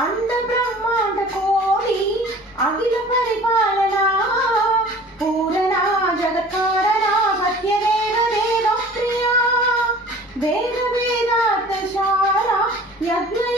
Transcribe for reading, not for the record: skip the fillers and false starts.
अंड ब्रह्मांड कोडी अखिल परिपालना पूरणा जगत्कारणा सत्य वेद वेद प्रिया वेद वेदार्थ शाला यज्ञ